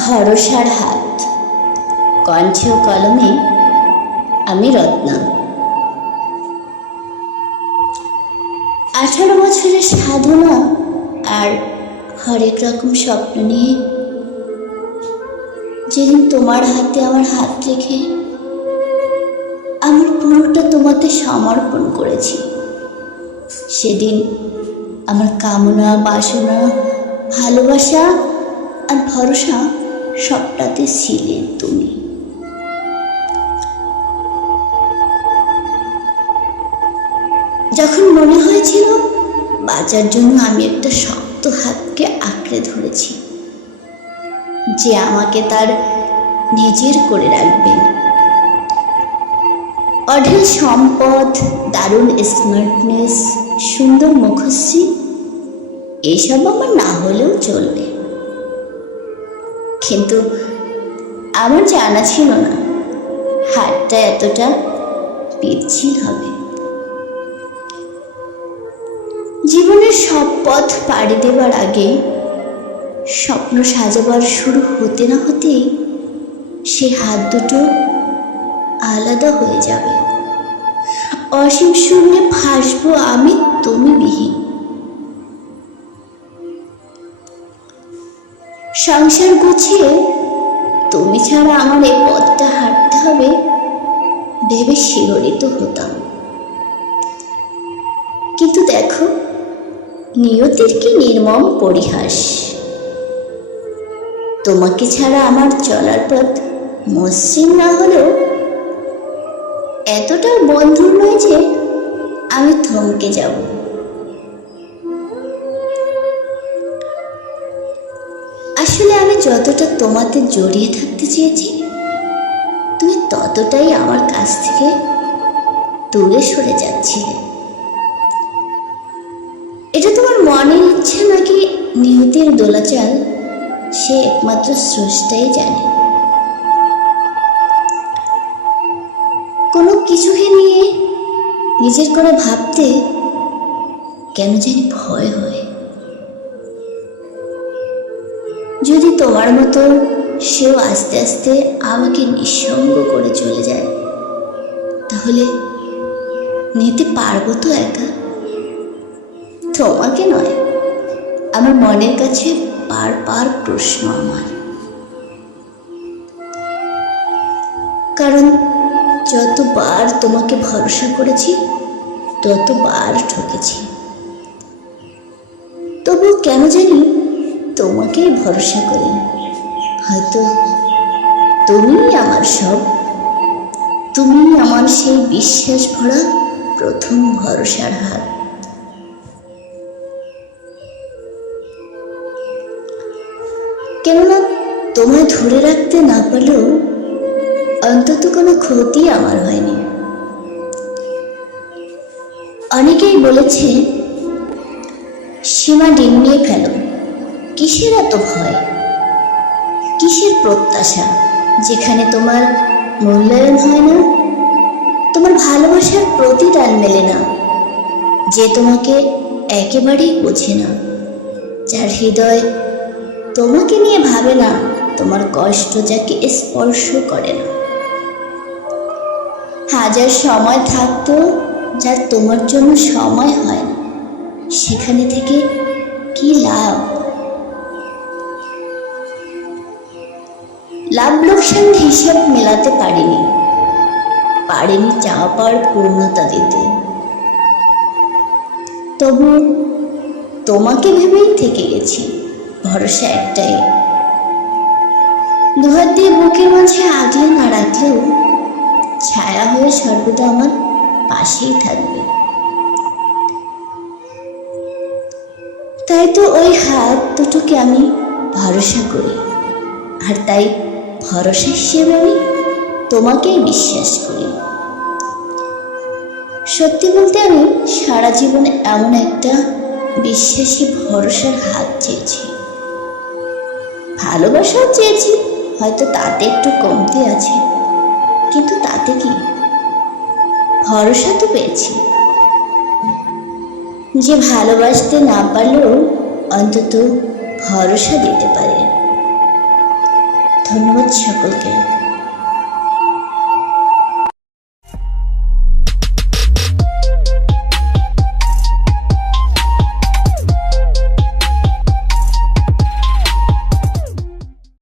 ভরসার হাত। কণ্ঠ ও কলমে, আমি রত্না। আঠারো বছরের সাধনা আর হরেক রকম স্বপ্ন নিয়ে যেদিন তোমার হাতে আমার হাত রেখে আমার পুরোটা তোমাকে সমর্পণ করেছি, সেদিন আমার কামনা, বাসনা, ভালোবাসা আর ভরসা সবটাতে ছিলে তুমি। যখন মনে হয়েছিল বাঁচার জন্য আমি একটা শক্ত হাতকে আঁকড়ে ধরেছি, যে আমাকে তার নিজের করে রাখবেন অঢেল সম্পদ, দারুণ স্মার্টনেস সুন্দর মুখশ্রী, এসব আমার না হলেও চলবে। কিন্তু আমার জানা ছিল না। হাতটা এতটা পিচ্ছিল হবে। জীবনের সব পথ পাড়ি দেবার আগে স্বপ্ন সাজাবার শুরু হতে না হতেই সে হাত দুটো আলাদা হয়ে যাবে। অসীম শূন্যে ভাসবো আমি তুমি বিহীন। সংসার গুছিয়ে তুমি ছাড়া আমার এই পথটা হাঁটতে হবে ভেবে শিহরিত হতাম। কিন্তু দেখো, নিয়তির কি নির্মম পরিহাস। তোমাকে ছাড়া আমার চলার পথ মসৃণ না হলেও এতটাও বন্ধু নয় যে আমি থমকে যাব। আসলে আমি যতটা তোমাতে জড়িয়ে থাকতে চেয়েছি, তুমি ততটাই আমার কাছ থেকে দূরে সরে যাচ্ছিলে। এটা তোমার মনের ইচ্ছা নাকি নিহতের দোলাচাল, সে একমাত্র স্রষ্টাই জানে। কোনো কিছুকে নিয়ে নিজের করে ভাবতে কেন জানি ভয় হয়। যদি তোমার মতো সেও আস্তে আস্তে আমাকে নিঃসঙ্গ করে চলে যায়, তাহলে নিতে পারব তো একা? তোমাকে নয়, আমার মনের কাছে বারবার প্রশ্ন আমার। কারণ যতবার তোমাকে ভরসা করেছি, ততবার ঠকেছি। তোমাকেই ভরসা করি। হয়তো তুমিই আমার সব তুমি আমার সেই বিশ্বাস ভরা প্রথম ভরসার হাত। কেননা তোমায় ধরে রাখতে না পারলেও অন্তত কোনো ক্ষতি আমার হয়নি। অনেকেই বলেছে, সীমা ডিঙিয়ে ফেলো। কিসের এত ভয়? কিসের প্রত্যাশা যেখানে তোমার মূল্যায়ন হয় না? তোমার ভালোবাসার প্রতিদান মেলে না, যে তোমাকে একেবারেই বোঝে না। যার হৃদয় তোমাকে নিয়ে ভাবে না, তোমার কষ্ট যাকে স্পর্শ করে না। হাজার সময় থাকতেও যার তোমার জন্য সময় হয় না। সেখানে থেকে কি লাভ? হিসাব মেলাতে পারিনি। পারিনি পাওয়ার পূর্ণতা দিতে। তবু তোমাকে ভেবেই থেকে গেছি, ভরসা একটাই। দুহাত দিয়ে বুকের মাঝে আগলে না রাখলেও ছায়া হয়ে সর্বদা আমার পাশেই থাকবে। তাই তো ওই হাত দুটোকে আমি ভরসা করি, আর তাই ভরসা হিসেবে আমি তোমাকেই বিশ্বাস করি। সত্যি বলতে আমি সারা জীবনে এমন একটা বিশ্বাসী, ভরসার হাত চেয়েছি। ভালোবাসাও চেয়েছি, হয়তো তাতে একটু কমতি আছে। কিন্তু তাতে কি? ভরসা তো পেয়েছি। যে ভালোবাসতে না পারলেও অন্তত ভরসা দিতে পারে। ধন্যবাদ সকলকে।